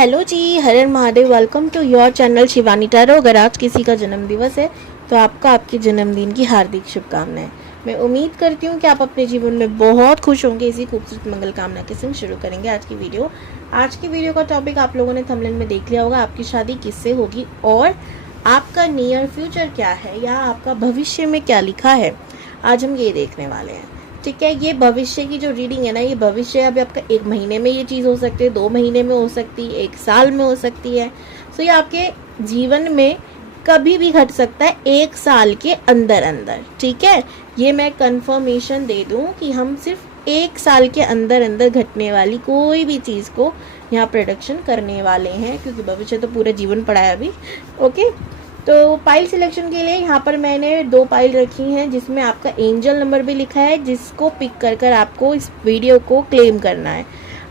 Hello जी, Har Har Mahadev. Welcome to your channel Shivani tarot. अगर आज किसी का जन्मदिवस है तो आपका आपके जन्मदिन की हार्दिक शुभकामनाएं। मैं उम्मीद करती हूँ कि आप अपने जीवन में बहुत खुश होंगे। इसी खूबसूरत मंगल कामना के संग शुरू करेंगे आज की वीडियो। आज की वीडियो का टॉपिक आप लोगों ने थंबनेल में देख लिया होगा, आपकी शादी किससे होगी और आपका नियर फ्यूचर क्या है या आपका भविष्य में क्या लिखा है, आज हम ये देखने वाले हैं। ठीक है, ये भविष्य की जो रीडिंग है ना, ये भविष्य अभी आपका 1 महीने में ये चीज़ हो सकती है, 2 महीने में हो सकती है, 1 साल में हो सकती है। सो ये आपके जीवन में कभी भी घट सकता है 1 साल के अंदर अंदर। ठीक है, ये मैं कंफर्मेशन दे दूं कि हम सिर्फ 1 साल के अंदर अंदर घटने वाली कोई भी चीज़ को यहाँ प्रोडक्शन करने वाले हैं, क्योंकि भविष्य तो पूरा जीवन पड़ा है अभी। ओके, तो पाइल सिलेक्शन के लिए यहाँ पर मैंने 2 पाइल रखी हैं, जिसमें आपका एंजल नंबर भी लिखा है, जिसको पिक कर कर आपको इस वीडियो को क्लेम करना है।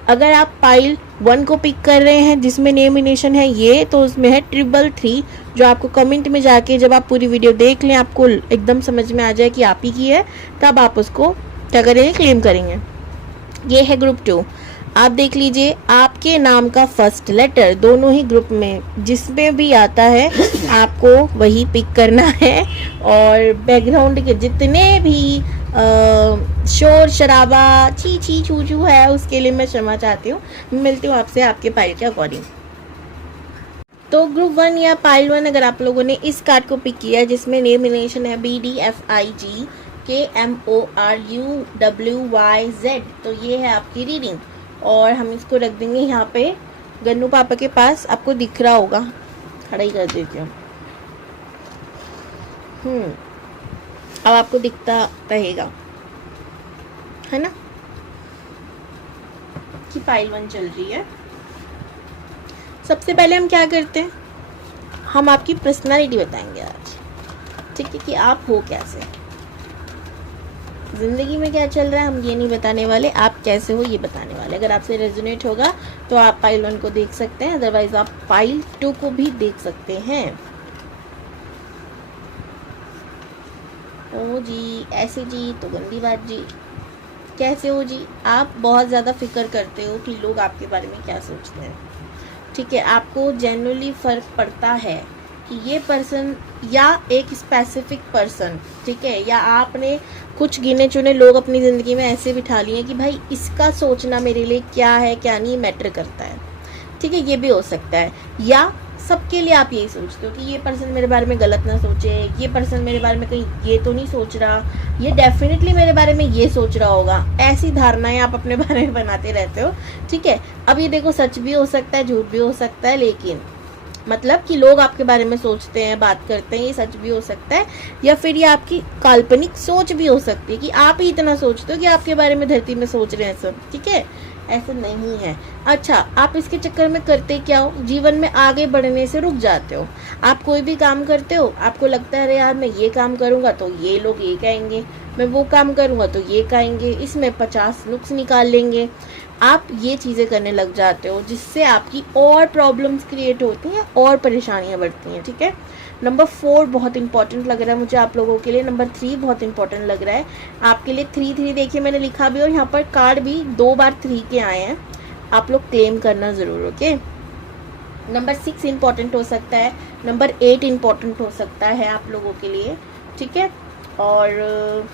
अगर आप पाइल 1 को पिक कर रहे हैं जिसमें नेमिनेशन है ये, तो उसमें है 333, जो आपको कमेंट में जाके जब आप पूरी वीडियो देख लें आपको एकदम समझ में आ जाए कि आप ही की है, तब आप उसको क्या करेंगे, क्लेम करेंगे। ये है ग्रुप 2। आप देख लीजिए, आपके नाम का फर्स्ट लेटर दोनों ही ग्रुप में जिसमें भी आता है आपको वही पिक करना है। और बैकग्राउंड के जितने भी शोर शराबा छी छी छू छू है उसके लिए मैं क्षमा चाहती हूँ। मिलती हूँ आपसे आपके पाइल के अकॉर्डिंग। तो ग्रुप 1 या पाइल 1, अगर आप लोगों ने इस कार्ड को पिक किया है जिसमें नेमिनेशन है BDFIG KMORUWYZ, तो ये है आपकी रीडिंग। और हम इसको रख देंगे यहाँ पे गन्नू पापा के पास। आपको दिख रहा होगा, खड़ा ही कर देती हूँ। अब आपको दिखता रहेगा, है ना, कि पाइल 1 चल रही है। सबसे पहले हम क्या करते हैं, हम आपकी पर्सनालिटी बताएंगे आज। ठीक है, कि आप हो कैसे, जिंदगी में क्या चल रहा है हम ये नहीं बताने वाले, आप कैसे हो ये बताने वाले। अगर आपसे रेजोनेट होगा तो आप पाइल 1 को देख सकते हैं, अदरवाइज आप पाइल 2 को भी देख सकते हैं। ओ जी, ऐसे जी तो गंदी बात जी। कैसे हो जी, आप बहुत ज़्यादा फिक्र करते हो कि लोग आपके बारे में क्या सोचते हैं। ठीक है, आपको जेन्युइनली फ़र्क पड़ता है कि ये पर्सन या एक स्पेसिफिक पर्सन, ठीक है, या आपने कुछ गिने चुने लोग अपनी ज़िंदगी में ऐसे बिठा लिए हैं कि भाई इसका सोचना मेरे लिए क्या है क्या नहीं मैटर करता है। ठीक है, ये भी हो सकता है। या सबके लिए आप यही सोचते हो कि ये पर्सन मेरे बारे में गलत ना सोचे, ये पर्सन मेरे बारे में कहीं ये तो नहीं सोच रहा, ये डेफिनेटली मेरे बारे में ये सोच रहा होगा। ऐसी धारणाएं आप अपने बारे में बनाते रहते हो। ठीक है, अब ये देखो, सच भी हो सकता है, झूठ भी हो सकता है, लेकिन मतलब कि लोग आपके बारे में सोचते हैं, बात करते हैं, ये सच भी हो सकता है। या फिर ये आपकी काल्पनिक सोच भी हो सकती है कि आप ही इतना सोचते हो कि आपके बारे में धरती में सोच रहे हैं सब। ठीक है, ऐसा नहीं है। अच्छा, आप इसके चक्कर में करते क्या हो, जीवन में आगे बढ़ने से रुक जाते हो। आप कोई भी काम करते हो, आपको लगता है अरे यार मैं ये काम करूंगा तो ये लोग ये कहेंगे, मैं वो काम करूंगा तो ये कहेंगे, इसमें 50 नुक्स निकाल लेंगे। आप ये चीज़ें करने लग जाते हो, जिससे आपकी और प्रॉब्लम्स क्रिएट होती हैं और परेशानियां बढ़ती हैं। ठीक है, नंबर 4 बहुत इंपॉर्टेंट लग रहा है मुझे आप लोगों के लिए। नंबर 3 बहुत इंपॉर्टेंट लग रहा है आपके लिए। 3 देखिए मैंने लिखा भी और यहाँ पर कार्ड भी 2 बार 3 के आए हैं, आप लोग क्लेम करना ज़रूर। ओके, नंबर 6 इंपॉर्टेंट हो सकता है, नंबर 8 इंपॉर्टेंट हो सकता है आप लोगों के लिए। ठीक है, और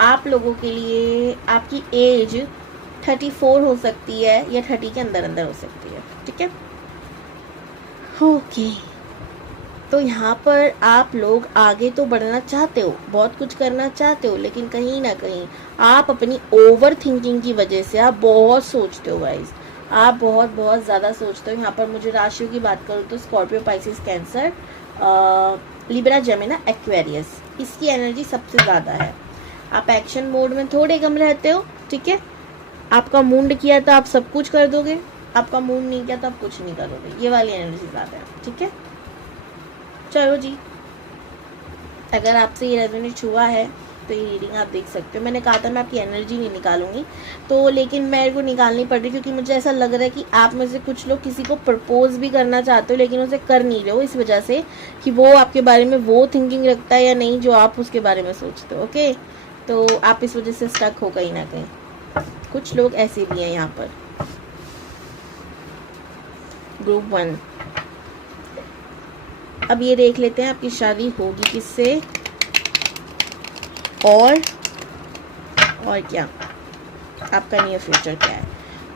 आप लोगों के लिए आपकी एज 34 हो सकती है या 30 के अंदर अंदर हो सकती है। ठीक है, ओके, तो यहाँ पर आप लोग आगे तो बढ़ना चाहते हो, बहुत कुछ करना चाहते हो, लेकिन कहीं ना कहीं आप अपनी ओवर थिंकिंग की वजह से आप बहुत सोचते हो गाइस, आप बहुत बहुत ज़्यादा सोचते हो। यहाँ पर मुझे राशियों की बात करूँ तो Scorpio, Pisces, cancer, Libra, Gemini, Aquarius, इसकी एनर्जी सबसे ज़्यादा है। आप एक्शन मोड में थोड़े कम रहते हो। ठीक है, आपका मूड किया तो आप सब कुछ कर दोगे, आपका मूड नहीं किया तो आप कुछ नहीं करोगे, ये वाली एनर्जी ज़्यादा है। ठीक है, चलो जी, अगर आपसे ये रेजोनेट हुआ है तो ये रीडिंग आप देख सकते हो। मैंने कहा था मैं आपकी एनर्जी नहीं निकालूंगी, तो लेकिन मेरे को निकालनी पड़ रही, क्योंकि मुझे ऐसा लग रहा है कि आप में से कुछ लोग किसी को प्रपोज भी करना चाहते हो लेकिन उसे कर नहीं रहे हो, इस वजह से कि वो आपके बारे में वो थिंकिंग रखता है या नहीं जो आप उसके बारे में सोचते हो। ओके, तो आप इस वजह से स्टक हो कहीं ना कहीं। कुछ लोग ऐसे भी हैं यहाँ पर। ग्रुप 1। अब ये देख लेते हैं आपकी शादी होगी किससे और क्या आपका नियर फ्यूचर क्या है।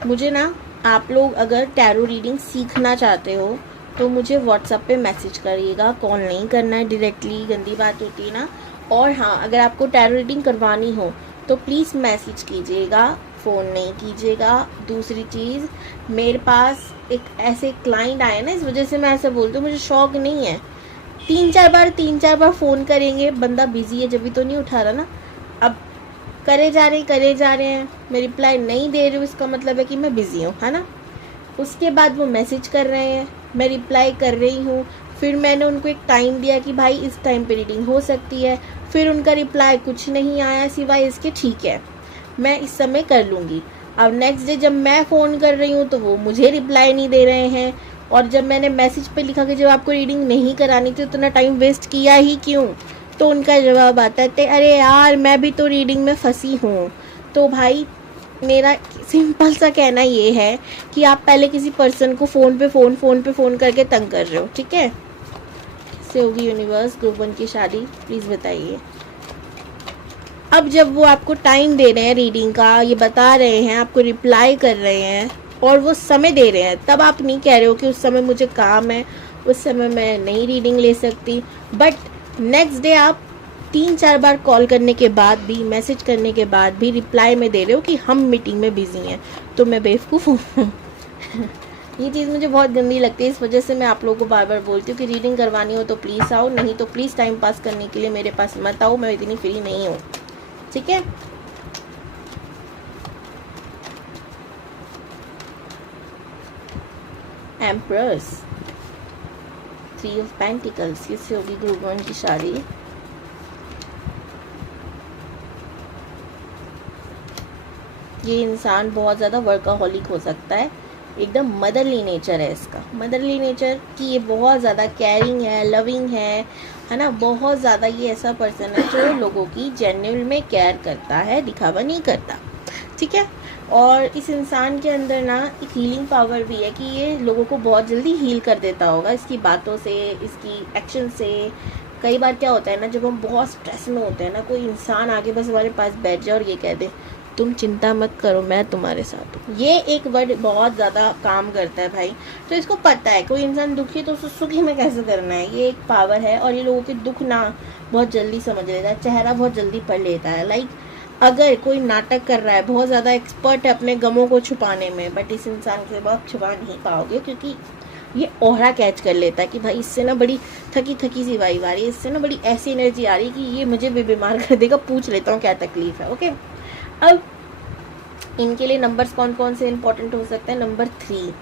मुझे ना आप लोग अगर टैरो रीडिंग सीखना चाहते हो तो मुझे व्हाट्सएप पे मैसेज करिएगा, कॉल नहीं करना है डायरेक्टली, गंदी बात होती है ना। और हाँ, अगर आपको टैरो रीडिंग करवानी हो तो प्लीज़ मैसेज कीजिएगा, फ़ोन नहीं कीजिएगा। दूसरी चीज़, मेरे पास एक ऐसे क्लाइंट आए ना, इस वजह से मैं ऐसे बोलती हूँ, मुझे शौक नहीं है। 3-4 बार फ़ोन करेंगे, बंदा बिजी है जब भी तो नहीं उठा रहा ना। अब करे जा रहे हैं, मैं रिप्लाई नहीं दे रही हूँ, इसका मतलब है कि मैं बिज़ी हूँ, है ना। उसके बाद वो मैसेज कर रहे हैं, मैं रिप्लाई कर रही हूँ, फिर मैंने उनको एक टाइम दिया कि भाई इस टाइम पे रीडिंग हो सकती है, फिर उनका रिप्लाई कुछ नहीं आया सिवाय इसके ठीक है मैं इस समय कर लूँगी। अब नेक्स्ट डे जब मैं फ़ोन कर रही हूँ तो वो मुझे रिप्लाई नहीं दे रहे हैं, और जब मैंने मैसेज पे लिखा कि जब आपको रीडिंग नहीं करानी थी उतना टाइम वेस्ट किया ही क्यों, तो उनका जवाब आता है अरे यार मैं भी तो रीडिंग में फंसी हूँ। तो भाई मेरा सिंपल सा कहना ये है कि आप पहले किसी पर्सन को फ़ोन पे फ़ोन करके तंग कर रहे हो, ठीक है। किससे होगी यूनिवर्स ग्रुप 1 की शादी, प्लीज़ बताइए। अब जब वो आपको टाइम दे रहे हैं रीडिंग का, ये बता रहे हैं, आपको रिप्लाई कर रहे हैं और वो समय दे रहे हैं, तब आप नहीं कह रहे हो कि उस समय मुझे काम है, उस समय मैं नहीं रीडिंग ले सकती। बट नेक्स्ट डे आप 3-4 बार कॉल करने के बाद भी, मैसेज करने के बाद भी रिप्लाई में दे रहे हो कि हम मीटिंग में बिजी हैं, तो मैं बेवकूफ़ हूँ। ये चीज़ मुझे बहुत गंदी लगती है, इस वजह से मैं आप लोगों को बार बार बोलती हूँ कि रीडिंग करवानी हो तो प्लीज़ आओ, नहीं तो प्लीज़ टाइम पास करने के लिए मेरे पास मत आओ, मैं इतनी फ्री नहीं हूँ, ठीक है। एम्प्रेस, 3 ऑफ पेंटिकल्स, किससे होगी ग्रुप 1 की शादी। ये इंसान बहुत ज़्यादा वर्काहॉलिक हो सकता है, एकदम मदरली नेचर है इसका, मदरली नेचर कि ये बहुत ज़्यादा केयरिंग है, लविंग है ना। बहुत ज़्यादा ये ऐसा पर्सन है जो लोगों की जेन्युइन में केयर करता है, दिखावा नहीं करता, ठीक है। और इस इंसान के अंदर ना एक हीलिंग पावर भी है कि ये लोगों को बहुत जल्दी हील कर देता होगा इसकी बातों से, इसकी एक्शन से। कई बार क्या होता है ना, जब हम बहुत स्ट्रेस में होते हैं ना, कोई इंसान आगे बस हमारे पास बैठ जाए और ये कह दे तुम चिंता मत करो मैं तुम्हारे साथ हूँ, ये एक वर्ड बहुत ज़्यादा काम करता है भाई। तो इसको पता है कोई इंसान दुखी है तो उसको सुखी में कैसे करना है, ये एक पावर है। और ये लोगों के दुख ना बहुत जल्दी समझ लेता है, चेहरा बहुत जल्दी पढ़ लेता है। लाइक अगर कोई नाटक कर रहा है, बहुत ज़्यादा एक्सपर्ट है अपने गमों को छुपाने में, बट इस इंसान से आप छुपा नहीं पाओगे क्योंकि ये ओहरा कैच कर लेता है कि भाई इससे ना बड़ी थकी सी वाइब आ रही है, इससे ना बड़ी ऐसी एनर्जी आ रही है कि ये मुझे भी बीमार कर देगा, पूछ लेता हूँ क्या तकलीफ है, ओके। अब इनके लिए नंबर्स कौन कौन से इंपॉर्टेंट हो सकते हैं। नंबर 3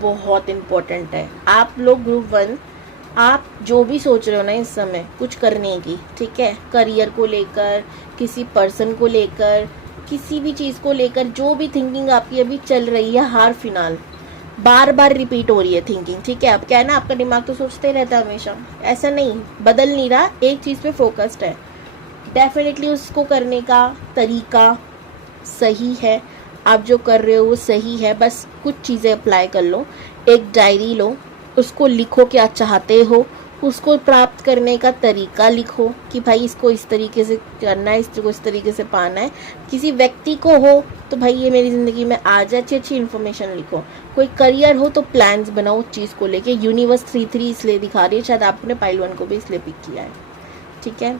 बहुत इम्पोर्टेंट है। आप लोग ग्रुप 1, आप जो भी सोच रहे हो ना इस समय कुछ करने की, ठीक है, करियर को लेकर, किसी पर्सन को लेकर, किसी भी चीज़ को लेकर, जो भी थिंकिंग आपकी अभी चल रही है, हार फिलहाल बार बार रिपीट हो रही है थिंकिंग, ठीक है। अब क्या है ना, आपका दिमाग तो सोचते रहता है हमेशा, ऐसा नहीं, बदल नहीं रहा, एक चीज़ पे फोकस्ड है। डेफिनेटली उसको करने का तरीका सही है, आप जो कर रहे हो वो सही है, बस कुछ चीज़ें अप्लाई कर लो। एक डायरी लो, उसको लिखो क्या चाहते हो, उसको प्राप्त करने का तरीका लिखो कि भाई इसको इस तरीके से करना है, इसको इस तरीके से पाना है। किसी व्यक्ति को हो तो भाई ये मेरी ज़िंदगी में आज अच्छी अच्छी इन्फॉर्मेशन लिखो। कोई करियर हो तो प्लान्स बनाओ उस चीज़ को लेके। यूनिवर्स 3-3 इसलिए दिखा रही है, शायद आपने पाइल 1 को भी इसलिए पिक किया है, ठीक है।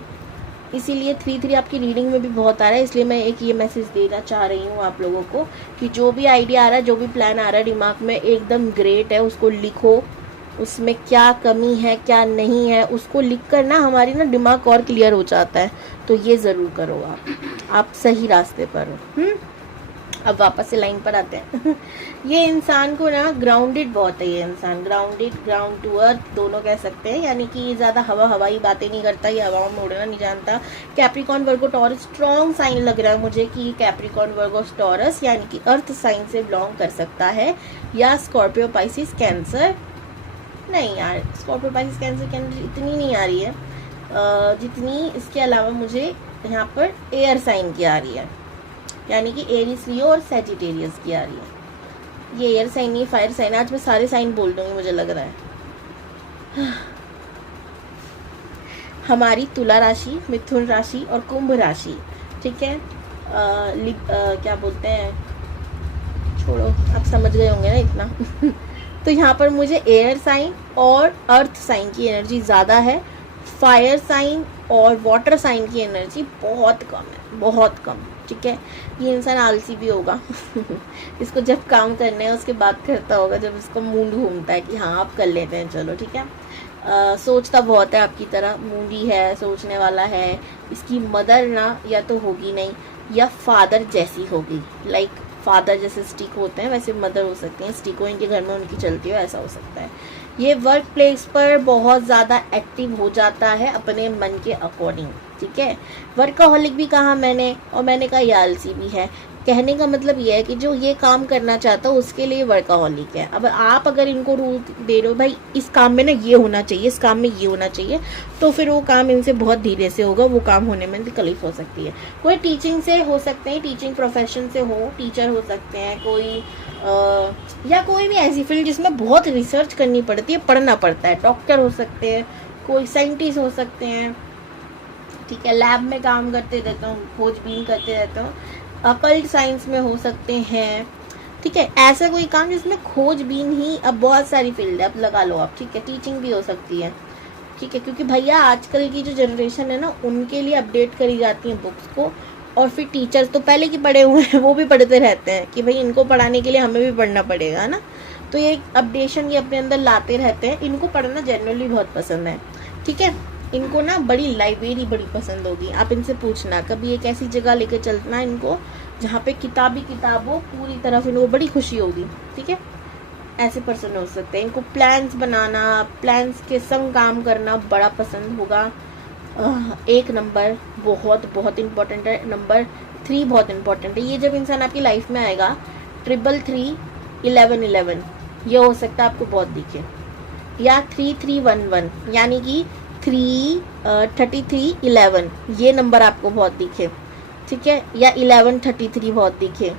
इसीलिए 3-3 आपकी रीडिंग में भी बहुत आ रहा है, इसलिए मैं एक ये मैसेज देना चाह रही हूँ आप लोगों को कि जो भी आइडिया आ रहा है, जो भी प्लान आ रहा है दिमाग में, एकदम ग्रेट है, उसको लिखो। उसमें क्या कमी है क्या नहीं है उसको लिख कर ना हमारी ना दिमाग और क्लियर हो जाता है। तो ये ज़रूर करो, आप सही रास्ते पर हो। अब वापस से लाइन पर आते हैं। ये इंसान को ना ग्राउंडेड बहुत है, ये इंसान ग्राउंडेड, ग्राउंड टू अर्थ दोनों कह सकते हैं, यानी कि ज़्यादा हवाई बातें नहीं करता, ये हवाओं में उड़ना नहीं जानता। कैप्रिकॉर्न वर्गो टॉरस स्ट्रॉन्ग साइन लग रहा है मुझे कि कैप्रिकॉर्न वर्गो टॉरस यानी कि अर्थ साइन से बिलोंग कर सकता है, या स्कॉर्पियो पाइसिस कैंसर। नहीं यार, स्कॉर्पियो पाइसिस कैंसर इतनी नहीं आ रही है जितनी इसके अलावा मुझे यहाँ पर एयर साइन की आ रही है, यानी कि एरिस लियो और सैजिटेरियस की आ रही है। ये एयर साइन, ये फायर साइन। आज मैं सारे साइन बोल दूंगी मुझे लग रहा है। हमारी तुला राशि, मिथुन राशि और कुंभ राशि, ठीक है, क्या बोलते हैं, छोड़ो, आप समझ गए होंगे ना इतना। तो यहाँ पर मुझे एयर साइन और अर्थ साइन की एनर्जी ज़्यादा है, फायर साइन और वाटर साइन की एनर्जी बहुत कम है, बहुत कम, ठीक है। ये इंसान आलसी भी होगा। इसको जब काम करने है उसके बाद करता होगा, जब इसको मूड घूमता है कि हाँ आप कर लेते हैं, चलो ठीक है। सोचता बहुत है आपकी तरह, मूडी है, सोचने वाला है। इसकी मदर ना या तो होगी नहीं या फादर जैसी होगी, लाइक फादर जैसे स्टिक होते हैं वैसे मदर हो सकती हैं, स्टिक हो इनके घर में उनकी चलती हो, ऐसा हो सकता है। ये वर्क प्लेस पर बहुत ज़्यादा एक्टिव हो जाता है अपने मन के अकॉर्डिंग, ठीक है। वर्कaholic भी कहा मैंने, और मैंने कहा ये आलसी भी है। कहने का मतलब ये है कि जो ये काम करना चाहता है उसके लिए वर्कaholic है। अब आप अगर इनको रूल दे रहे हो भाई इस काम में ना ये होना चाहिए, इस काम में ये होना चाहिए, तो फिर वो काम इनसे बहुत धीरे से होगा, वो काम होने में तकलीफ हो सकती है। कोई टीचिंग से हो सकते हैं, टीचिंग प्रोफेशन से हो, टीचर हो सकते हैं, कोई या कोई भी ऐसी फील्ड जिसमें बहुत रिसर्च करनी पड़ती है, पढ़ना पड़ता है, डॉक्टर हो सकते हैं, कोई साइंटिस्ट हो सकते हैं, ठीक है, लैब में काम करते रहता हूँ, खोजबीन करते रहता हूँ, अकल्ट साइंस में हो सकते हैं, ठीक है। ऐसा कोई काम जिसमें खोजबीन ही, अब बहुत सारी फील्ड है, अब लगा लो आप, ठीक है। टीचिंग भी हो सकती है, ठीक है, क्योंकि भैया आजकल की जो जनरेशन है ना उनके लिए अपडेट करी जाती है बुक्स को, और फिर टीचर्स तो पहले की पढ़े हुए हैं वो भी पढ़ते रहते हैं कि भाई इनको पढ़ाने के लिए हमें भी पढ़ना पड़ेगा ना, तो ये अपडेशन ये अपने अंदर लाते रहते हैं। इनको पढ़ना जनरली बहुत पसंद है, ठीक है। इनको ना बड़ी लाइब्रेरी बड़ी पसंद होगी, आप इनसे पूछना कभी एक ऐसी जगह लेके चलना इनको जहाँ पे किताब हो पूरी तरफ, इनको बड़ी खुशी होगी, ठीक है। ऐसे पर्सन हो सकते हैं। इनको प्लान्स बनाना, प्लान्स के संग काम करना बड़ा पसंद होगा। एक नंबर बहुत बहुत इम्पोर्टेंट है, नंबर 3 बहुत इम्पोर्टेंट है। ये जब इंसान आपकी लाइफ में आएगा 333 1111 ये हो सकता है आपको बहुत दिखे, या 3311 यानी कि 3311 ये नंबर आपको बहुत दिखे, ठीक है, या 1133 बहुत दिखे।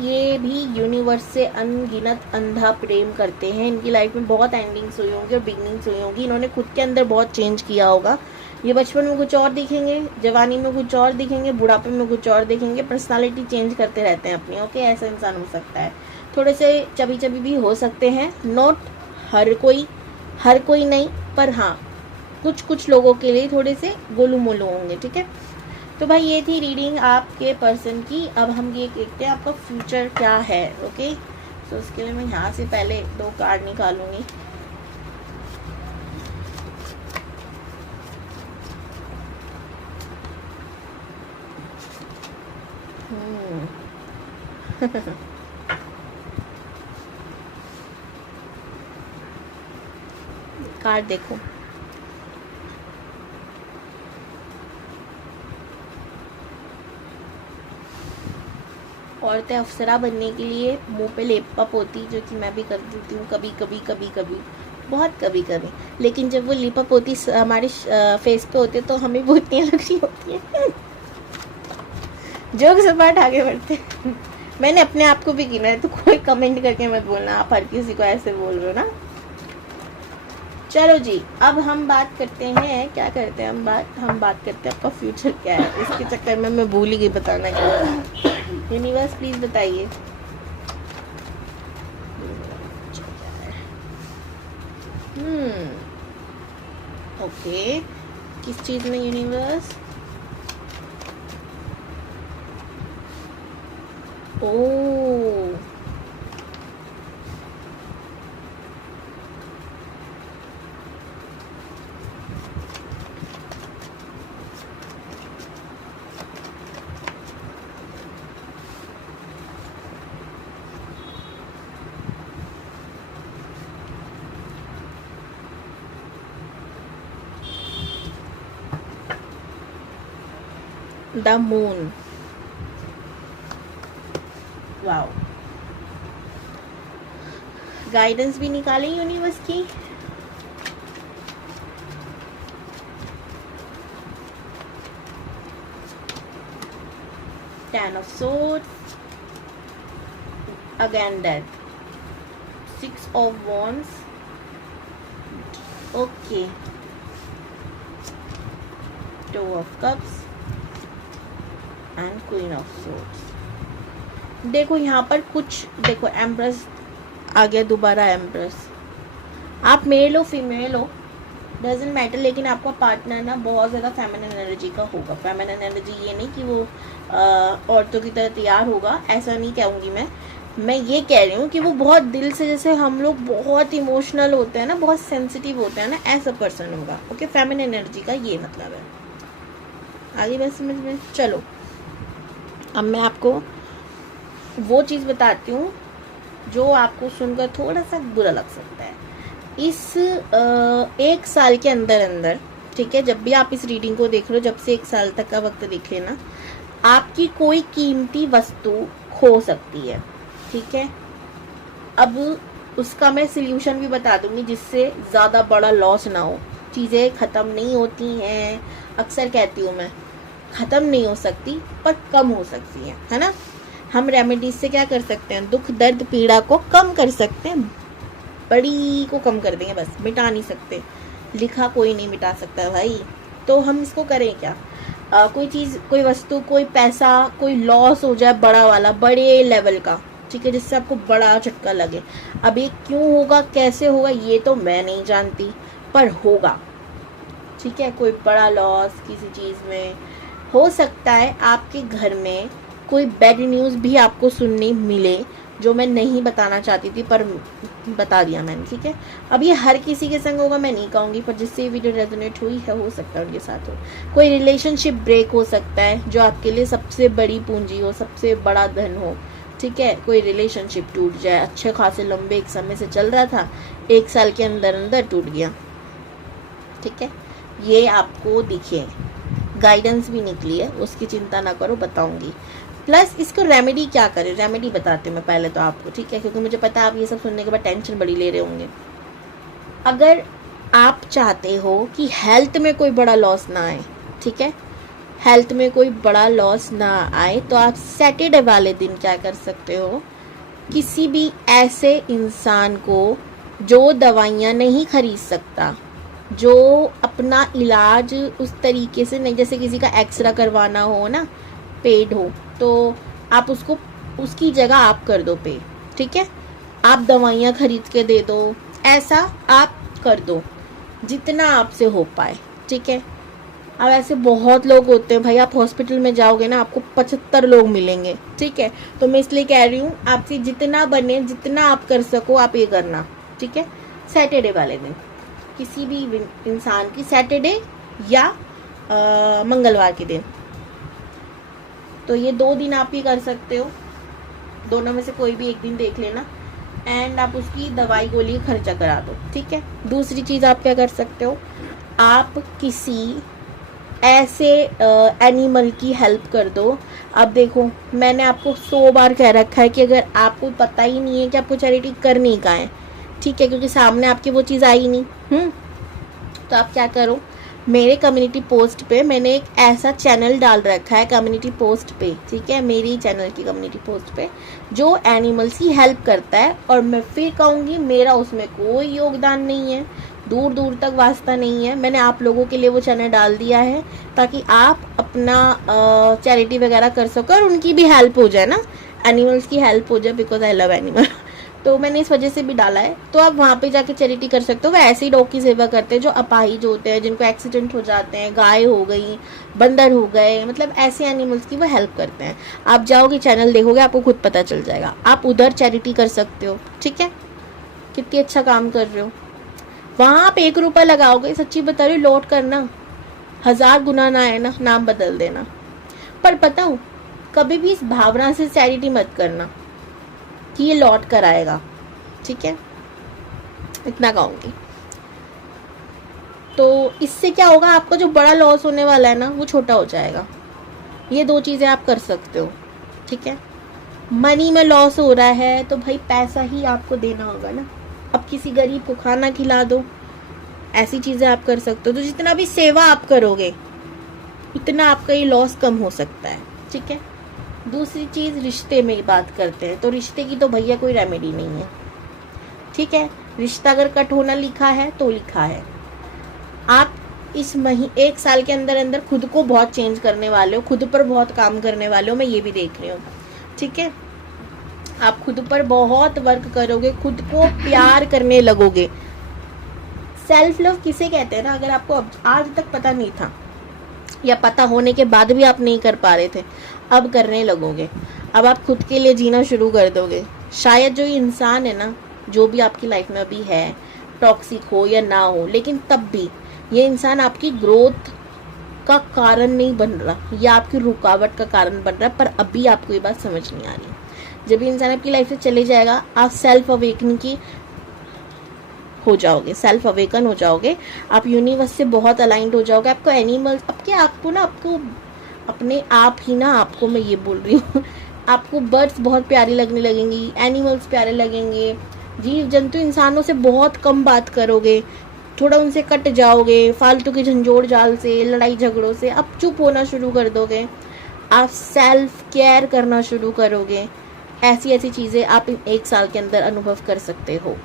ये भी यूनिवर्स से अनगिनत अंधा प्रेम करते हैं। इनकी लाइफ में बहुत एंडिंग्स हुई होंगी और बिगनिंग्स हुई होंगी। इन्होंने खुद के अंदर बहुत चेंज किया होगा। ये बचपन में कुछ और दिखेंगे, जवानी में कुछ और दिखेंगे, बुढ़ापे में कुछ और दिखेंगे। पर्सनालिटी चेंज करते रहते हैं अपनी, ओके, ऐसा इंसान हो सकता है। थोड़े से चबी चबी भी हो सकते हैं, नॉट हर कोई नहीं, पर हाँ कुछ कुछ लोगों के लिए थोड़े से गोलू मोलू होंगे, ठीक है। तो भाई ये थी रीडिंग आपके पर्सन की। अब हम ये देखते हैं आपका फ्यूचर क्या है, ओके। तो उसके लिए मैं यहाँ से पहले 2 कार्ड निकालूंगी। कार्ड देखो, औरतें अफसरा बनने के लिए मुंह पे लेपअप होती, जो कि मैं भी कर देती हूँ कभी कभी, बहुत कभी कभी। लेकिन जब वो लिपअप होती हमारे फेस पे होते तो हमें भूतियाँ लग रही होती है। जोक से बात आगे बढ़ते। मैंने अपने आप को भी गिना है, तो कोई कमेंट करके मत बोलना आप हर किसी को ऐसे बोल रहे हो ना। चलो जी, अब हम बात करते हैं, क्या करते हैं हम बात करते हैं आपका फ्यूचर क्या है। इसके चक्कर में मैं भूल ही गई बताना क्या। यूनिवर्स प्लीज बताइए। ओके, किस चीज में universe? Oh the moon. Wow, guidance भी निकालें यूनिवर्स की। Ten of Swords, again death, 6 of wands, okay, 2 of cups and queen of swords। देखो यहाँ पर कुछ, देखो एम्प्रेस आ गया दोबारा, एम्प्रेस। आप मेल हो फीमेल हो डजेंट मैटर, लेकिन आपका पार्टनर ना बहुत ज़्यादा फेमिनिन एनर्जी का होगा। फेमिनिन एनर्जी ये नहीं कि वो औरतों की तरह तैयार होगा, ऐसा नहीं कहूँगी मैं ये कह रही हूँ कि वो बहुत दिल से, जैसे हम लोग बहुत इमोशनल होते हैं ना, बहुत सेंसिटिव होते हैं ना, ऐसा पर्सन होगा। ओके, फेमिनिन एनर्जी का ये मतलब है। आगे बस समझ में। चलो अब मैं आपको वो चीज़ बताती हूँ जो आपको सुनकर थोड़ा सा बुरा लग सकता है। इस 1 साल के अंदर अंदर, ठीक है, जब भी आप इस रीडिंग को देख रहे हो, जब से 1 साल तक का वक्त देख लेना, आपकी कोई कीमती वस्तु खो सकती है। ठीक है, अब उसका मैं सल्यूशन भी बता दूंगी जिससे ज़्यादा बड़ा लॉस ना हो। चीज़ें ख़त्म नहीं होती हैं, अक्सर कहती हूँ मैं, ख़त्म नहीं हो सकती पर कम हो सकती है ना। हम रेमेडीज से क्या कर सकते हैं, दुख दर्द पीड़ा को कम कर सकते हैं, बड़ी को कम कर देंगे, बस मिटा नहीं सकते। लिखा कोई नहीं मिटा सकता भाई, तो हम इसको करें क्या। कोई चीज़, कोई वस्तु, कोई पैसा, कोई लॉस हो जाए बड़ा वाला, बड़े लेवल का, ठीक है, जिससे आपको बड़ा झटका लगे। अब ये क्यों होगा, कैसे होगा, ये तो मैं नहीं जानती, पर होगा। ठीक है, कोई बड़ा लॉस किसी चीज़ में हो सकता है। आपके घर में कोई बैड न्यूज़ भी आपको सुनने मिले, जो मैं नहीं बताना चाहती थी पर बता दिया मैंने। ठीक है, अब ये हर किसी के संग होगा मैं नहीं कहूँगी, पर जिससे ये वीडियो रेजोनेट हुई है, हो सकता है उनके साथ हो। कोई रिलेशनशिप ब्रेक हो सकता है जो आपके लिए सबसे बड़ी पूंजी हो, सबसे बड़ा धन हो। ठीक है, कोई रिलेशनशिप टूट जाए, अच्छे खासे लंबे एक समय से चल रहा था, 1 साल के अंदर अंदर टूट गया। ठीक है, ये आपको दिखे, गाइडेंस भी निकली है, उसकी चिंता ना करो, बताऊंगी। प्लस इसको रेमेडी क्या करें, रेमेडी बताते मैं पहले तो आपको, ठीक है, क्योंकि मुझे पता है आप ये सब सुनने के बाद टेंशन बड़ी ले रहे होंगे। अगर आप चाहते हो कि हेल्थ में कोई बड़ा लॉस ना आए, ठीक है, हेल्थ में कोई बड़ा लॉस ना आए, तो आप सैटरडे वाले दिन क्या कर सकते हो, किसी भी ऐसे इंसान को जो दवाइयाँ नहीं खरीद सकता, जो अपना इलाज उस तरीके से नहीं, जैसे किसी का एक्सरे करवाना हो ना, पेड हो, तो आप उसको उसकी जगह आप कर दो पे। ठीक है, आप दवाइयाँ खरीद के दे दो, ऐसा आप कर दो जितना आपसे हो पाए। ठीक है, अब ऐसे बहुत लोग होते हैं भाई, आप हॉस्पिटल में जाओगे ना, आपको 75 लोग मिलेंगे। ठीक है, तो मैं इसलिए कह रही हूँ आपसे जितना बने, जितना आप कर सको आप ये करना। ठीक है, सैटरडे वाले दिन किसी भी इंसान की, सैटरडे या मंगलवार के दिन, तो ये 2 दिन आप ही कर सकते हो, दोनों में से कोई भी एक दिन देख लेना, एंड आप उसकी दवाई गोली खर्चा करा दो। ठीक है, दूसरी चीज़ आप क्या कर सकते हो, आप किसी ऐसे एनिमल की हेल्प कर दो। अब देखो, मैंने आपको 100 बार कह रखा है कि अगर आपको पता ही नहीं है कि आपको चैरिटी करनी का है, ठीक है, क्योंकि सामने आपकी वो चीज़ आई नहीं, तो आप क्या करो, मेरे कम्युनिटी पोस्ट पे मैंने एक ऐसा चैनल डाल रखा है, कम्युनिटी पोस्ट पे, ठीक है, मेरी चैनल की कम्युनिटी पोस्ट पे, जो एनिमल्स की हेल्प करता है। और मैं फिर कहूँगी, मेरा उसमें कोई योगदान नहीं है, दूर दूर तक वास्ता नहीं है। मैंने आप लोगों के लिए वो चैनल डाल दिया है ताकि आप अपना चैरिटी वगैरह कर सको और उनकी भी हेल्प हो जाए ना, एनिमल्स की हेल्प हो जाए, बिकॉज आई लव एनिमल। तो मैंने इस वजह से भी डाला है, तो आप वहाँ पे जाके चैरिटी कर सकते हो। वो ऐसे ही डॉग की सेवा करते हैं जो अपाहिज होते हैं, जिनको एक्सीडेंट हो जाते हैं, गाय हो गई, बंदर हो गए, मतलब ऐसे एनिमल्स की वो हेल्प करते हैं। आप जाओगे चैनल देखोगे, आपको खुद पता चल जाएगा, आप उधर चैरिटी कर सकते हो। ठीक है, कितनी अच्छा काम कर रहे हो। वहाँ आप 1 रुपया लगाओगे, सच्ची बता रही हूँ, लौट करना 1000 गुना ना है ना, नाम बदल देना। पर बताऊँ, कभी भी इस भावना से चैरिटी मत करना कि ये लौट कर आएगा। ठीक है, इतना कहूँगी। तो इससे क्या होगा, आपका जो बड़ा लॉस होने वाला है ना, वो छोटा हो जाएगा। ये 2 चीज़ें आप कर सकते हो। ठीक है, मनी में लॉस हो रहा है तो भाई पैसा ही आपको देना होगा ना। अब किसी गरीब को खाना खिला दो, ऐसी चीज़ें आप कर सकते हो। तो जितना भी सेवा आप करोगे, उतना आपका ये लॉस कम हो सकता है। ठीक है, दूसरी चीज़, रिश्ते में बात करते हैं तो रिश्ते की तो भैया कोई रेमेडी नहीं है, ठीक है। रिश्ता अगर कट होना लिखा है तो लिखा है। आप इस 1 साल के अंदर अंदर खुद को बहुत चेंज करने वाले हो, खुद पर बहुत काम करने वाले हो, मैं ये भी देख रही हूँ, ठीक है। आप खुद पर बहुत वर्क करोगे, खुद को प्यार करने लगोगे। सेल्फ लव किसे कहते हैं ना, अगर आपको आज तक पता नहीं था या पता होने के बाद भी आप नहीं कर पा रहे थे, अब करने लगोगे। अब आप खुद के लिए जीना शुरू कर दोगे। शायद जो इंसान है ना, जो भी आपकी लाइफ में अभी है, टॉक्सिक हो या ना हो, लेकिन तब भी ये इंसान आपकी ग्रोथ का कारण नहीं बन रहा, या आपकी रुकावट का कारण बन रहा है, पर अभी आपको ये बात समझ नहीं आ रही। जब ये इंसान आपकी लाइफ से चले जाएगा, आप सेल्फ अवेकनिंग की हो जाओगे, सेल्फ अवेकन हो जाओगे, आप यूनिवर्स से बहुत अलाइंड हो जाओगे। आपको एनिमल्स, आपको अपने आप ही ना, आपको मैं ये बोल रही हूँ, आपको बर्ड्स बहुत प्यारी लगने लगेंगी, एनिमल्स प्यारे लगेंगे, जीव जंतु, इंसानों से बहुत कम बात करोगे, थोड़ा उनसे कट जाओगे, फालतू के झंझोड़ जाल से, लड़ाई झगड़ों से आप चुप होना शुरू कर दोगे, आप सेल्फ केयर करना शुरू करोगे। ऐसी ऐसी चीज़ें आप 1 साल के अंदर अनुभव कर सकते हो,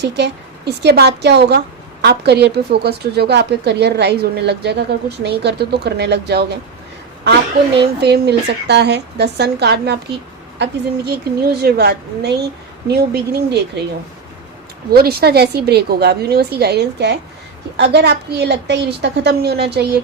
ठीक है। इसके बाद क्या होगा, आप करियर पे फोकस्ड हो जाओगे, आपके करियर राइज होने लग जाएगा। अगर कुछ नहीं करते तो करने लग जाओगे। आपको नेम फेम मिल सकता है। 10 सन कार्ड में आपकी ज़िंदगी एक न्यू बिगिनिंग देख रही हूँ। वो रिश्ता जैसे ही ब्रेक होगा, अब यूनिवर्स की गाइडेंस क्या है कि अगर आपको ये लगता है ये रिश्ता ख़त्म नहीं होना चाहिए,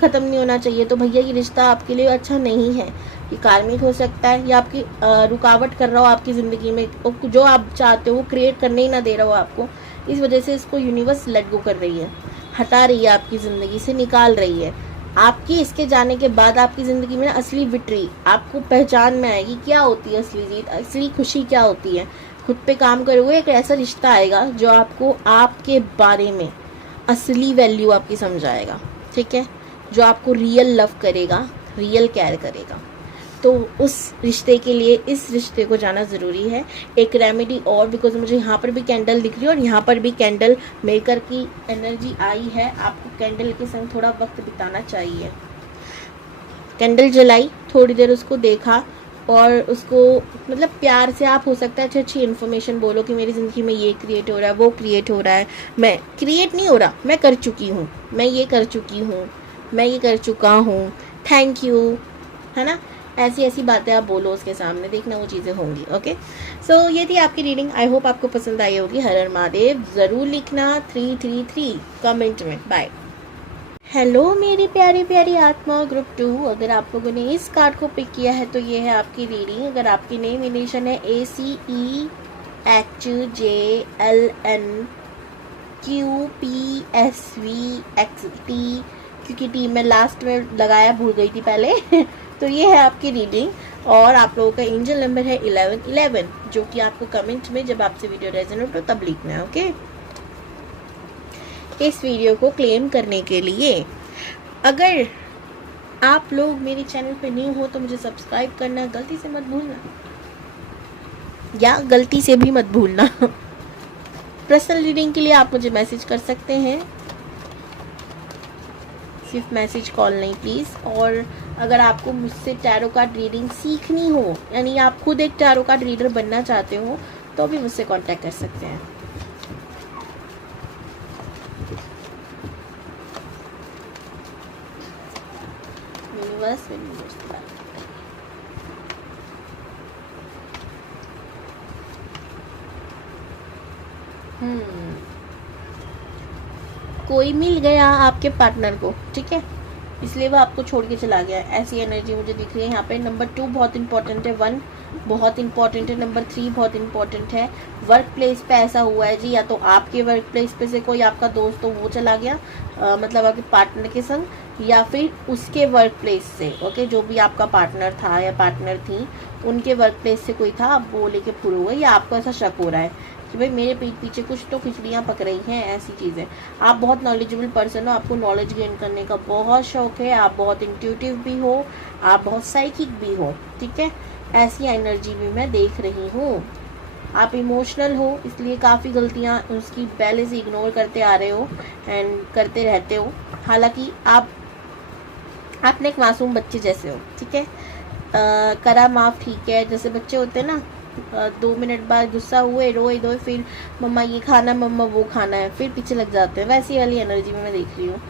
तो भैया ये रिश्ता आपके लिए अच्छा नहीं है। ये कार्मिक हो सकता है, या आपकी रुकावट कर रहा हो आपकी ज़िंदगी में, जो आप चाहते हो वो क्रिएट करने ही ना दे रहा हो आपको। इस वजह से इसको यूनिवर्स लेट गो कर रही है, हटा रही है, आपकी ज़िंदगी से निकाल रही है। आपकी इसके जाने के बाद आपकी ज़िंदगी में असली विक्ट्री, आपको पहचान में आएगी क्या होती है असली जीत, असली खुशी क्या होती है। खुद पे काम करोगे, एक ऐसा रिश्ता आएगा जो आपको आपके बारे में असली वैल्यू आपकी समझाएगा, ठीक है, जो आपको रियल लव करेगा, रियल केयर करेगा। तो उस रिश्ते के लिए इस रिश्ते को जाना ज़रूरी है। एक रेमेडी और, बिकॉज मुझे यहाँ पर भी कैंडल दिख रही है और यहाँ पर भी कैंडल मेकर की एनर्जी आई है। आपको कैंडल के संग थोड़ा वक्त बिताना चाहिए। कैंडल जलाई, थोड़ी देर उसको देखा और उसको मतलब प्यार से आप हो सकता है अच्छी इन्फॉर्मेशन बोलो कि मेरी ज़िंदगी में ये क्रिएट हो रहा है, वो क्रिएट हो रहा है। मैं क्रिएट नहीं हो रहा, मैं कर चुकी हूँ, मैं ये कर चुकी हूँ, मैं ये कर चुका हूँ, थैंक यू, है ना। ऐसी ऐसी बातें आप बोलो उसके सामने, देखना वो चीज़ें होंगी। ओके, सो ये थी आपकी रीडिंग। आई होप आपको पसंद आई होगी। हर हर महादेव ज़रूर लिखना 333 कमेंट में। बाय। हेलो मेरी प्यारी प्यारी आत्मा ग्रुप 2, अगर आप लोगों ने इस कार्ड को पिक किया है तो ये है आपकी रीडिंग। अगर आपकी नेम रिलेशन है ACEHJLNQPSVXT, क्योंकि टी मैं लास्ट में लगाया भूल गई थी पहले तो ये है आपकी रीडिंग। और आप लोगों का एंजल नंबर है 1111, जो कि आपको कमेंट में जब आपसे वीडियो रेजोनेट हो तब लिखना है। ओके, इस वीडियो को क्लेम करने के लिए अगर आप लोग मेरे चैनल पे न्यू हो तो मुझे सब्सक्राइब करना गलती से मत भूलना, या गलती से भी मत भूलना। पर्सनल रीडिंग के लिए आप मुझे मैसेज कर सकते हैं, सिर्फ मैसेज, कॉल नहीं प्लीज़। और अगर आपको मुझसे टैरो कार्ड रीडिंग सीखनी हो, यानी आप खुद एक टैरो कार्ड रीडर बनना चाहते हो, तो भी मुझसे कांटेक्ट कर सकते हैं। कोई मिल गया आपके पार्टनर को, ठीक है, इसलिए वो आपको छोड़ के चला गया, ऐसी एनर्जी मुझे दिख रही है यहाँ पे। नंबर 2 बहुत इंपॉर्टेंट है, 1 बहुत इंपॉर्टेंट है, नंबर 3 बहुत इंपॉर्टेंट है। वर्क प्लेस पे ऐसा हुआ है जी, या तो आपके वर्क प्लेस पे से कोई आपका दोस्त हो वो चला गया, मतलब आपके पार्टनर के संग, या फिर उसके वर्क प्लेस से, ओके, जो भी आपका पार्टनर था या पार्टनर थी उनके वर्क प्लेस से कोई था, अब वो लेके फुर हुआ, या आपको ऐसा शक हो रहा है कि भाई मेरे पीठ पीछे कुछ तो खिचड़ियाँ पक रही हैं, ऐसी चीज़ें। आप बहुत नॉलेजेबल पर्सन हो, आपको नॉलेज गेन करने का बहुत शौक है, आप बहुत इंट्यूटिव भी हो, आप बहुत साइकिक भी हो, ठीक है, ऐसी एनर्जी भी मैं देख रही हूँ। आप इमोशनल हो, इसलिए काफ़ी गलतियाँ उसकी पहले से इग्नोर करते आ रहे हो एंड करते रहते हो, हालांकि आप एक मासूम बच्चे जैसे हो, ठीक है। करा माफ ठीक है, जैसे बच्चे होते हैं ना 2 मिनट बाद गुस्सा हुए, रोए धोए, फिर मम्मा ये खाना, मम्मा वो खाना है, फिर पीछे लग जाते हैं, वैसी वाली एनर्जी में मैं देख रही हूँ।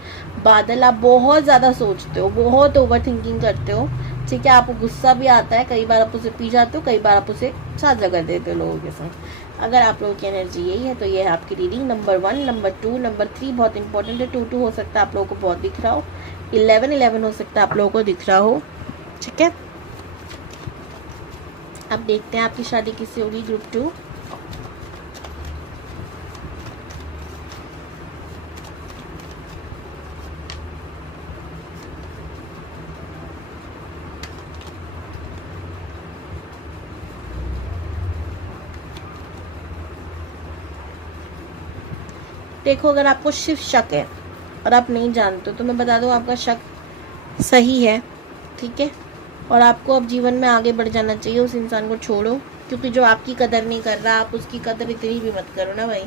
बादल, आप बहुत ज़्यादा सोचते हो, बहुत ओवर थिंकिंग करते हो, ठीक है। आपको गुस्सा भी आता है, कई बार आप उसे पी जाते हो, कई बार आप उसे साझा कर देते हो लोगों के साथ। अगर आप लोगों की एनर्जी यही है तो ये है आपकी रीडिंग नंबर 1, नंबर 2, नंबर 3 बहुत इंपॉर्टेंट है। 2 हो सकता है आप लोगों को बहुत दिख रहा हो, 11 हो सकता है आप लोगों को दिख रहा हो, ठीक है। अब देखते हैं आपकी शादी किससे होगी, ग्रुप 2। देखो, अगर आपको सिर्फ शक है और आप नहीं जानते तो मैं बता दूं आपका शक सही है, ठीक है। और आपको अब जीवन में आगे बढ़ जाना चाहिए, उस इंसान को छोड़ो, क्योंकि जो आपकी कदर नहीं कर रहा आप उसकी कदर इतनी भी मत करो ना भाई,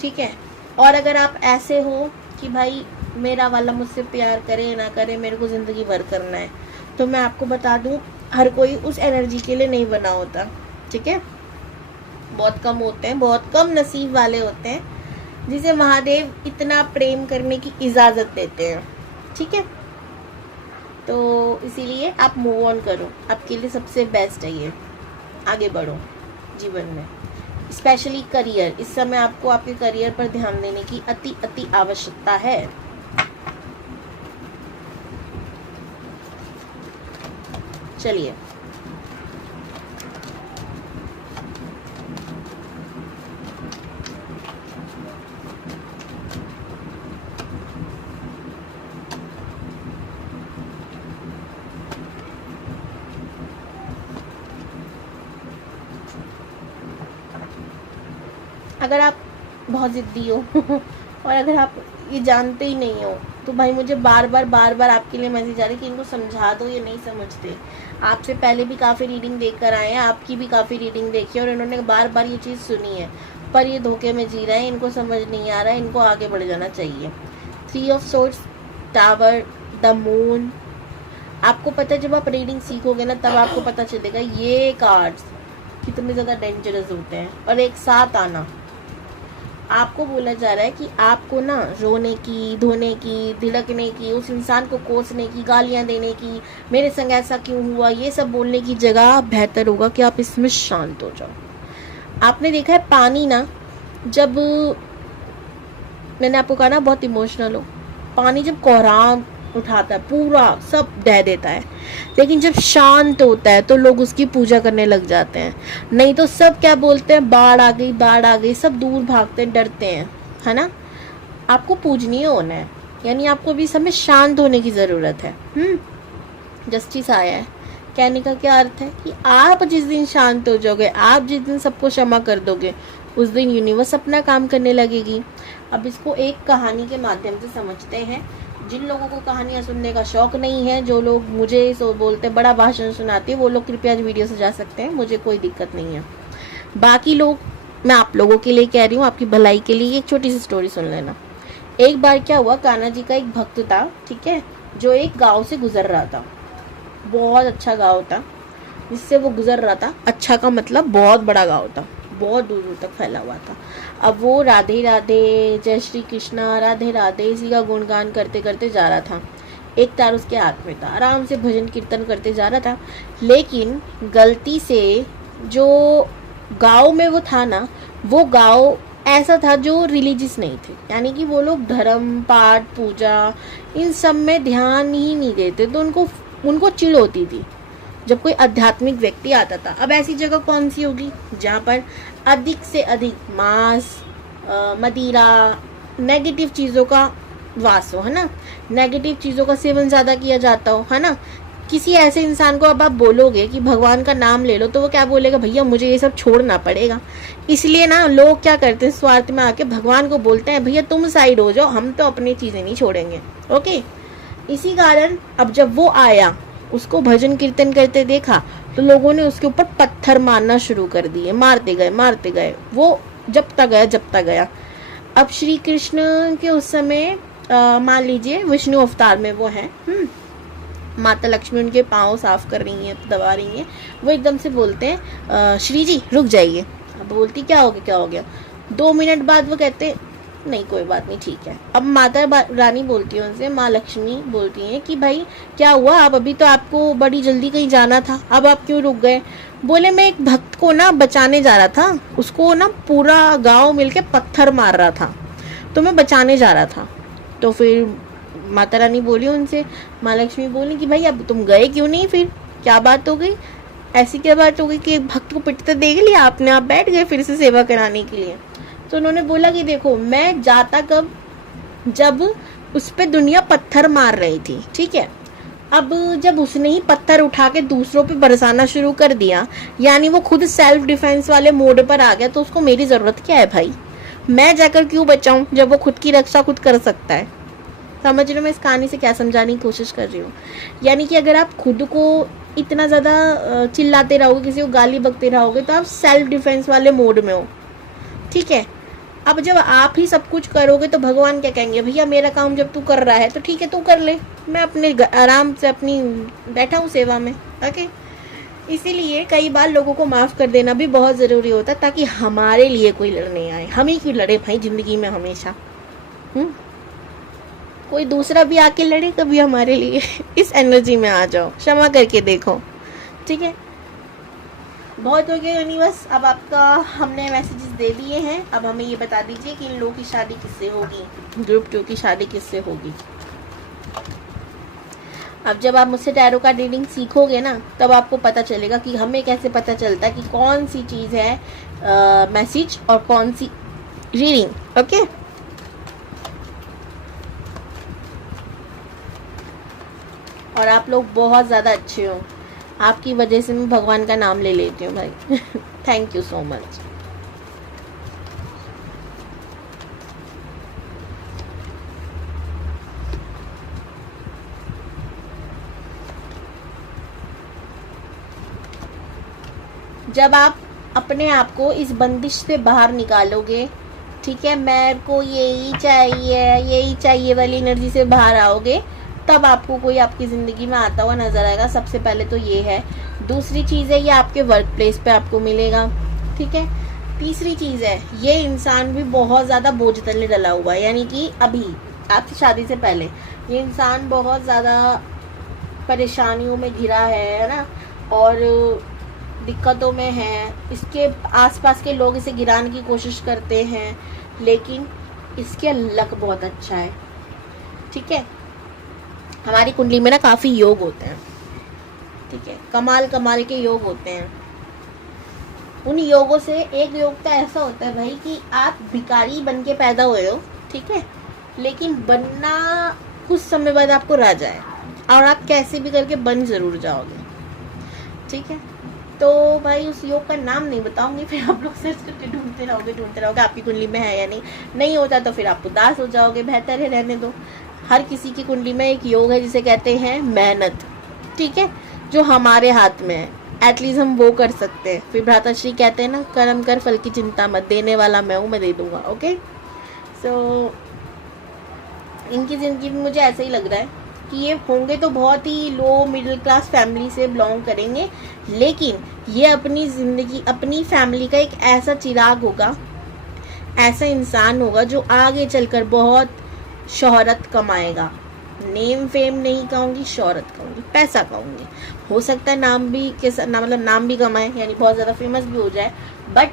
ठीक है। और अगर आप ऐसे हो कि भाई मेरा वाला मुझसे प्यार करे ना करे, मेरे को ज़िंदगी भर करना है, तो मैं आपको बता दूं हर कोई उस एनर्जी के लिए नहीं बना होता, ठीक है। बहुत कम होते हैं, बहुत कम नसीब वाले होते हैं जिसे महादेव इतना प्रेम करने की इजाज़त देते हैं, ठीक है। तो इसीलिए आप मूव ऑन करो, आपके लिए सबसे बेस्ट है ये, आगे बढ़ो जीवन में, स्पेशली करियर। इस समय आपको आपके करियर पर ध्यान देने की अति अति आवश्यकता है। चलिए, अगर आप बहुत ज़िद्दी हो और अगर आप ये जानते ही नहीं हो तो भाई मुझे बार बार आपके लिए मैसेज आ रही है कि इनको समझा दो, ये नहीं समझते। आपसे पहले भी काफ़ी रीडिंग देख कर आए हैं, आपकी भी काफ़ी रीडिंग देखी है और इन्होंने बार ये चीज़ सुनी है, पर ये धोखे में जी रहे हैं, इनको समझ नहीं आ रहा है, इनको आगे बढ़ जाना चाहिए। 3 of swords, tower, the moon. आपको पता है जब आप रीडिंग सीखोगे ना तब आपको पता चलेगा ये कार्ड्स कितने ज़्यादा डेंजरस होते हैं। और एक साथ आना, आपको बोला जा रहा है कि आपको ना रोने की, धोने की, धिड़कने की, उस इंसान को कोसने की, गालियां देने की, मेरे संग ऐसा क्यों हुआ, ये सब बोलने की जगह बेहतर होगा कि आप इसमें शांत हो जाओ। आपने देखा है पानी ना, जब मैंने आपको कहा ना बहुत इमोशनल हो, पानी जब कोहराम उठाता है पूरा सब दह देता है, लेकिन जब शांत होता है तो लोग उसकी पूजा करने लग जाते हैं। नहीं तो सब क्या बोलते हैं, बाढ़ आ गई, बाढ़ आ गई, सब दूर भागते हैं, डरते हैं, है ना। आपको पूजनीय होना है, यानी आपको भी समय शांत होने की ज़रूरत है। जस्टिस आया है, कहने का क्या अर्थ है कि आप जिस दिन शांत हो जाओगे, आप जिस दिन सबको क्षमा कर दोगे, उस दिन यूनिवर्स अपना काम करने लगेगी। अब इसको एक कहानी के माध्यम से समझते हैं। जिन लोगों को कहानियाँ सुनने का शौक नहीं है, जो लोग मुझे सो बोलते बड़ा भाषण सुनाते हैं, वो लोग कृपया आज वीडियो से जा सकते हैं, मुझे कोई दिक्कत नहीं है। बाकी लोग, मैं आप लोगों के लिए कह रही हूँ, आपकी भलाई के लिए एक छोटी सी स्टोरी सुन लेना। एक बार क्या हुआ, कान्हा जी का एक भक्त था, ठीक है, जो एक गाँव से गुजर रहा था। बहुत अच्छा गाँव था जिससे वो गुजर रहा था। अच्छा का मतलब बहुत बड़ा गाँव था, बहुत दूर दूर तक फैला हुआ था। अब वो राधे राधे, जय श्री कृष्णा, राधे राधे, इसी का गुणगान करते करते जा रहा था। एक तार उसके हाथ में था, आराम से भजन कीर्तन करते जा रहा था। लेकिन गलती से जो गांव में वो था ना, वो गांव ऐसा था जो रिलीजियस नहीं थे, यानी कि वो लोग धर्म, पाठ, पूजा इन सब में ध्यान ही नहीं देते, तो उनको चिढ़ होती थी जब कोई आध्यात्मिक व्यक्ति आता था। अब ऐसी जगह कौन सी होगी जहाँ पर अधिक से अधिक मांस, मदिरा, नेगेटिव चीज़ों का वास हो, है ना, नेगेटिव चीज़ों का सेवन ज़्यादा किया जाता हो, है ना। किसी ऐसे इंसान को अब आप बोलोगे कि भगवान का नाम ले लो, तो वो क्या बोलेगा, भैया मुझे ये सब छोड़ना पड़ेगा। इसलिए ना लोग क्या करते हैं, स्वार्थ में आके भगवान को बोलते हैं, भैया तुम साइड हो जाओ, हम तो अपनी चीज़ें नहीं छोड़ेंगे। ओके, इसी कारण अब जब वो आया, उसको भजन कीर्तन करते देखा, तो लोगों ने उसके ऊपर पत्थर मारना शुरू कर दिए, मारते गए, वो जपता गया। अब श्री कृष्ण के उस समय मान लीजिए विष्णु अवतार में वो हैं, माता लक्ष्मी उनके पाँव साफ कर रही हैं, दबा रही हैं। वो एकदम से बोलते हैं श्री जी रुक जाइए। अब बोलती क्या हो गया क्या हो गया। 2 मिनट बाद वो कहते नहीं कोई बात नहीं ठीक है। अब माता रानी बोलती है उनसे, माँ लक्ष्मी बोलती हैं कि भाई क्या हुआ, आप अभी तो आपको बड़ी जल्दी कहीं जाना था, अब आप क्यों रुक गए। बोले मैं एक भक्त को ना बचाने जा रहा था, उसको ना पूरा गांव मिलके पत्थर मार रहा था, तो मैं बचाने जा रहा था। तो फिर माता रानी बोली उनसे, माँ लक्ष्मी बोली कि भाई अब तुम गए क्यों नहीं, फिर क्या बात हो गई, ऐसी क्या बात हो गई कि एक भक्त को पिटते देख लिया आपने, आप बैठ गए फिर से सेवा कराने के लिए। तो उन्होंने बोला कि देखो मैं जाता कब, जब उस पे दुनिया पत्थर मार रही थी, ठीक है। अब जब उसने ही पत्थर उठा के दूसरों पे बरसाना शुरू कर दिया, यानी वो खुद सेल्फ डिफेंस वाले मोड पर आ गया, तो उसको मेरी जरूरत क्या है भाई, मैं जाकर क्यों बचाऊं जब वो खुद की रक्षा खुद कर सकता है। समझ रहे हो मैं इस कहानी से क्या समझाने की कोशिश कर रही हूँ। यानी कि अगर आप खुद को इतना ज़्यादा चिल्लाते रहोगे, किसी को गाली बकते रहोगे, तो आप सेल्फ डिफेंस वाले मोड में हो, ठीक है। अब जब आप ही सब कुछ करोगे तो भगवान क्या कहेंगे, भैया मेरा काम जब तू कर रहा है तो ठीक है तू कर ले, मैं अपने आराम से अपनी बैठा हूँ सेवा में, ओके। इसीलिए कई बार लोगों को माफ़ कर देना भी बहुत ज़रूरी होता है, ताकि हमारे लिए कोई लड़ने आए। हम ही क्यों लड़े भाई ज़िंदगी में हमेशा, कोई दूसरा भी आके लड़े कभी हमारे लिए। इस एनर्जी में आ जाओ, क्षमा करके देखो, ठीक है। बहुत हो गया यूनिवर्स, अब आपका हमने मैसेजेस दे दिए हैं। अब हमें ये बता दीजिए कि इन लोगों की शादी किससे होगी, ग्रुप 2 की शादी किससे होगी। अब जब आप मुझसे टैरो का रीडिंग सीखोगे ना, तब आपको पता चलेगा कि हमें कैसे पता चलता है कि कौन सी चीज़ है मैसेज और कौन सी रीडिंग, ओके। और आप लोग बहुत ज़्यादा अच्छे हो, आपकी वजह से मैं भगवान का नाम ले लेती हूँ भाई। Thank you so much. जब आप अपने आप को इस बंदिश से बाहर निकालोगे, ठीक है, मेरे को यही चाहिए वाली एनर्जी से बाहर आओगे, तब आपको कोई आपकी ज़िंदगी में आता हुआ नजर आएगा। सबसे पहले तो ये है। दूसरी चीज़ है, ये आपके वर्क प्लेस पे आपको मिलेगा, ठीक है। तीसरी चीज़ है, ये इंसान भी बहुत ज़्यादा बोझ तले डला हुआ है, यानी कि अभी आपकी शादी से पहले ये इंसान बहुत ज़्यादा परेशानियों में घिरा है ना, और दिक्कतों में है। इसके आसपास के लोग इसे गिराने की कोशिश करते हैं, लेकिन इसके लक बहुत अच्छा है, ठीक है। हमारी कुंडली में ना काफ़ी योग होते हैं, ठीक है, कमाल कमाल के योग होते हैं। उन योगों से एक योग तो ऐसा होता है भाई कि आप भिखारी बन के पैदा हुए हो, ठीक है, लेकिन बनना कुछ समय बाद आपको राजा है, और आप कैसे भी करके बन जरूर जाओगे, ठीक है। तो भाई उस योग का नाम नहीं बताऊंगी, फिर आप लोग सर्च करके ढूंढते रहोगे आपकी कुंडली में है या नहीं होता तो फिर आप उदास हो जाओगे। बेहतर है रहने दो। हर किसी की कुंडली में एक योग है जिसे कहते हैं मेहनत, ठीक है, जो हमारे हाथ में है, एटलीस्ट हम वो कर सकते हैं। फिर भ्राताश्री कहते हैं ना, कर्म कर फल की चिंता मत, देने वाला मैं हूँ, मैं दे दूंगा, ओके। सो इनकी ज़िंदगी में मुझे ऐसा ही लग रहा है कि ये होंगे तो बहुत ही लो मिडिल क्लास फैमिली से बिलोंग करेंगे, लेकिन ये अपनी ज़िंदगी, अपनी फैमिली का एक ऐसा चिराग होगा, ऐसा इंसान होगा जो आगे चलकर बहुत शोहरत कमाएगा। नेम फेम नहीं कहूँगी, शोहरत कहूँगी, पैसा कहूँगी। हो सकता है नाम भी मतलब नाम भी कमाए, यानी बहुत ज़्यादा फेमस भी हो जाए, बट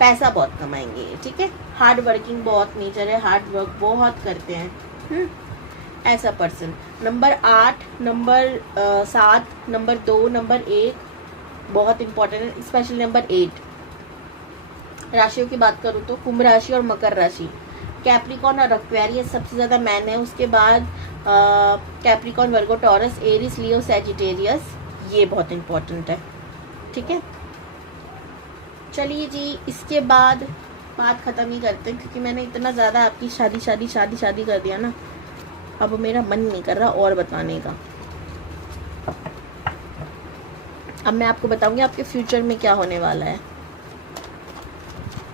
पैसा बहुत कमाएंगे, ठीक है। हार्ड वर्किंग बहुत नेचर है, हार्ड वर्क बहुत करते हैं, ऐसा person. Number 8, number 7, number 2, number 1 बहुत इंपॉर्टेंट है, स्पेशली नंबर 8। राशियों की बात करूँ तो कुंभ राशि और मकर राशि, कैप्रिकॉन और एक्वेरियस सबसे ज़्यादा मैन है। उसके बाद कैप्रिकॉन, वर्गो, टॉरस, एरिस, लियो, सैजिटेरियस, ये बहुत इंपॉर्टेंट है, ठीक है। चलिए जी, इसके बाद बात ख़त्म ही करते हैं, क्योंकि मैंने इतना ज़्यादा आपकी शादी कर दिया ना, अब मेरा मन नहीं कर रहा और बताने का। अब मैं आपको बताऊंगी आपके फ्यूचर में क्या होने वाला है।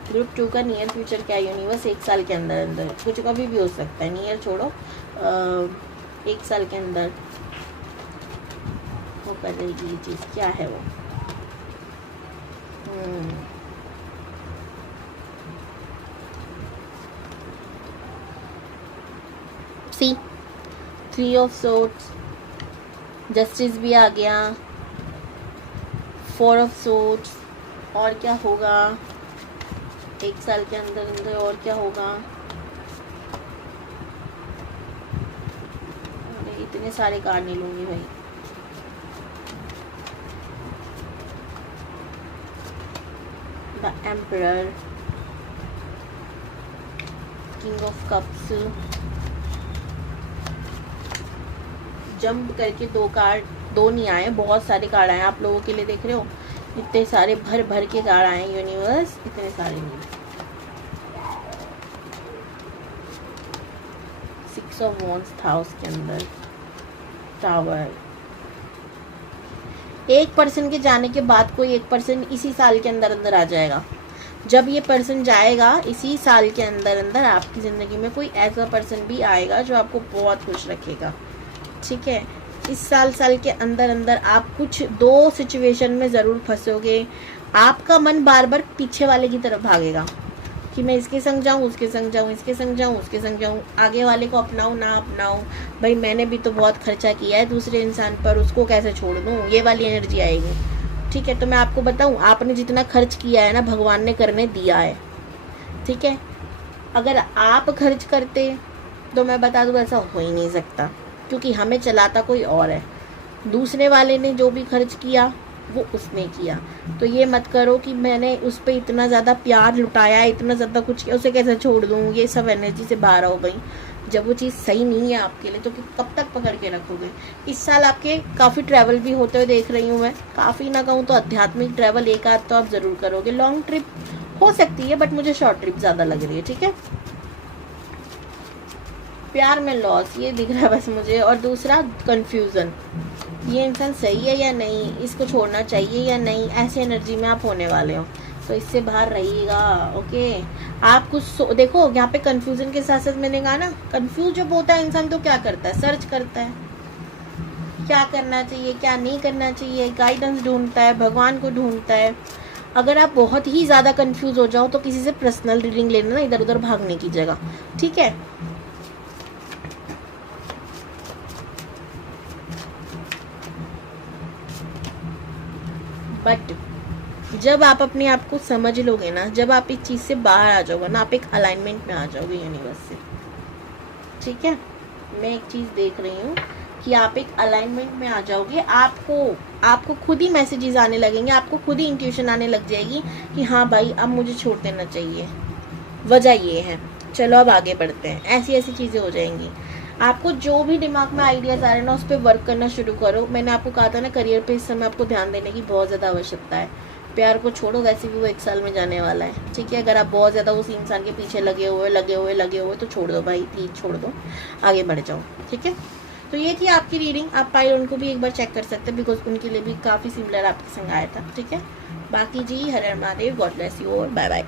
ग्रुप 2 का नियर फ्यूचर क्या है यूनिवर्स, 1 साल के अंदर कुछ कभी भी हो सकता है, नियर छोड़ो, 1 साल के अंदर वो करेगी ये चीज़, क्या है वो? सी 3 ऑफ सोर्ड्स, जस्टिस भी आ गया, 4 ऑफ सोर्ड्स। और क्या होगा 1 साल के अंदर अंदर, और क्या होगा? अरे इतने सारे कार्ड नहीं लूंगी भाई। The emperor, king of cups, jump करके 2 कार्ड, 2 नहीं आए, बहुत सारे कार्ड आए आप लोगों के लिए, देख रहे हो इतने सारे भर भर के कार्ड आए यूनिवर्स, इतने सारे नहीं। 6 ऑफ वॉन्ड्स था उसके अंदर, टावर। 1 पर्सन के जाने के बाद कोई 1 पर्सन इसी साल के अंदर अंदर आ जाएगा। जब ये पर्सन जाएगा इसी साल के अंदर अंदर आपकी ज़िंदगी में कोई ऐसा पर्सन भी आएगा जो आपको बहुत खुश रखेगा, ठीक है। इस साल के अंदर अंदर आप कुछ 2 सिचुएशन में ज़रूर फंसोगे। आपका मन बार बार पीछे वाले की तरफ भागेगा कि मैं इसके संग जाऊं, उसके संग जाऊं, इसके संग जाऊं, उसके संग जाऊं, आगे वाले को अपनाऊं ना अपनाऊं, भाई मैंने भी तो बहुत खर्चा किया है दूसरे इंसान पर, उसको कैसे छोड़ दूं, ये वाली एनर्जी आएगी, ठीक है। तो मैं आपको बताऊं, आपने जितना खर्च किया है ना, भगवान ने करने दिया है, ठीक है। अगर आप खर्च करते तो मैं बता दूं ऐसा हो ही नहीं सकता, क्योंकि हमें चलाता कोई और है। दूसरे वाले ने जो भी खर्च किया वो उसने किया। तो ये मत करो कि मैंने उस पर इतना ज़्यादा प्यार लुटाया, इतना ज़्यादा कुछ किया, उसे कैसे छोड़ दूँ, ये सब एनर्जी से बाहर हो गई। जब वो चीज़ सही नहीं है आपके लिए तो कब तक पकड़ के रखोगे। इस साल आपके काफ़ी ट्रैवल भी होते हुए देख रही हूँ मैं, काफ़ी ना कहूँ तो आध्यात्मिक ट्रैवल 1 आध तो आप ज़रूर करोगे। लॉन्ग ट्रिप हो सकती है बट मुझे शॉर्ट ट्रिप ज़्यादा लग रही है, ठीक है। प्यार में लॉस ये दिख रहा है बस मुझे। और दूसरा कंफ्यूजन, ये इंसान सही है या नहीं, इसको छोड़ना चाहिए या नहीं, ऐसी एनर्जी में आप होने वाले हो, तो इससे बाहर रहिएगा, ओके। आप कुछ देखो यहाँ पे कंफ्यूजन के साथ साथ मैंने कहा ना, कंफ्यूज जब होता है इंसान तो क्या करता है, सर्च करता है क्या करना चाहिए क्या नहीं करना चाहिए, गाइडेंस ढूंढता है, भगवान को ढूंढता है। अगर आप बहुत ही ज़्यादा कंफ्यूज हो जाओ तो किसी से पर्सनल रीडिंग लेना ना, इधर उधर भागने की जगह, ठीक है। बट जब आप अपने आप को समझ लोगे ना, जब आप इस चीज़ से बाहर आ जाओगे ना, आप एक अलाइनमेंट में आ जाओगे यूनिवर्स से, ठीक है। मैं एक चीज़ देख रही हूँ कि आप एक अलाइनमेंट में आ जाओगे, आपको खुद ही मैसेजेस आने लगेंगे, आपको खुद ही इंट्यूशन आने लग जाएगी कि हाँ भाई अब मुझे छोड़ देना चाहिए, वजह ये है, चलो अब आगे बढ़ते हैं, ऐसी ऐसी चीज़ें हो जाएंगी। आपको जो भी दिमाग में आइडियाज़ आ रहे हैं ना, उस पर वर्क करना शुरू करो। मैंने आपको कहा था ना, करियर पे इस समय आपको ध्यान देने की बहुत ज़्यादा आवश्यकता है। प्यार को छोड़ो, वैसे भी वो 1 साल में जाने वाला है, ठीक है। अगर आप बहुत ज़्यादा उस इंसान के पीछे लगे हुए तो छोड़ दो भाई, प्लीज छोड़ दो, आगे बढ़ जाओ, ठीक है। तो ये थी आपकी रीडिंग। आप पायरोन को भी एक बार चेक कर सकते हैं, बिकॉज उनके लिए भी काफ़ी सिमिलर आपके संग आया था, ठीक है। बाकी जी, Har Har Mahadev, God bless you और बाय बाय।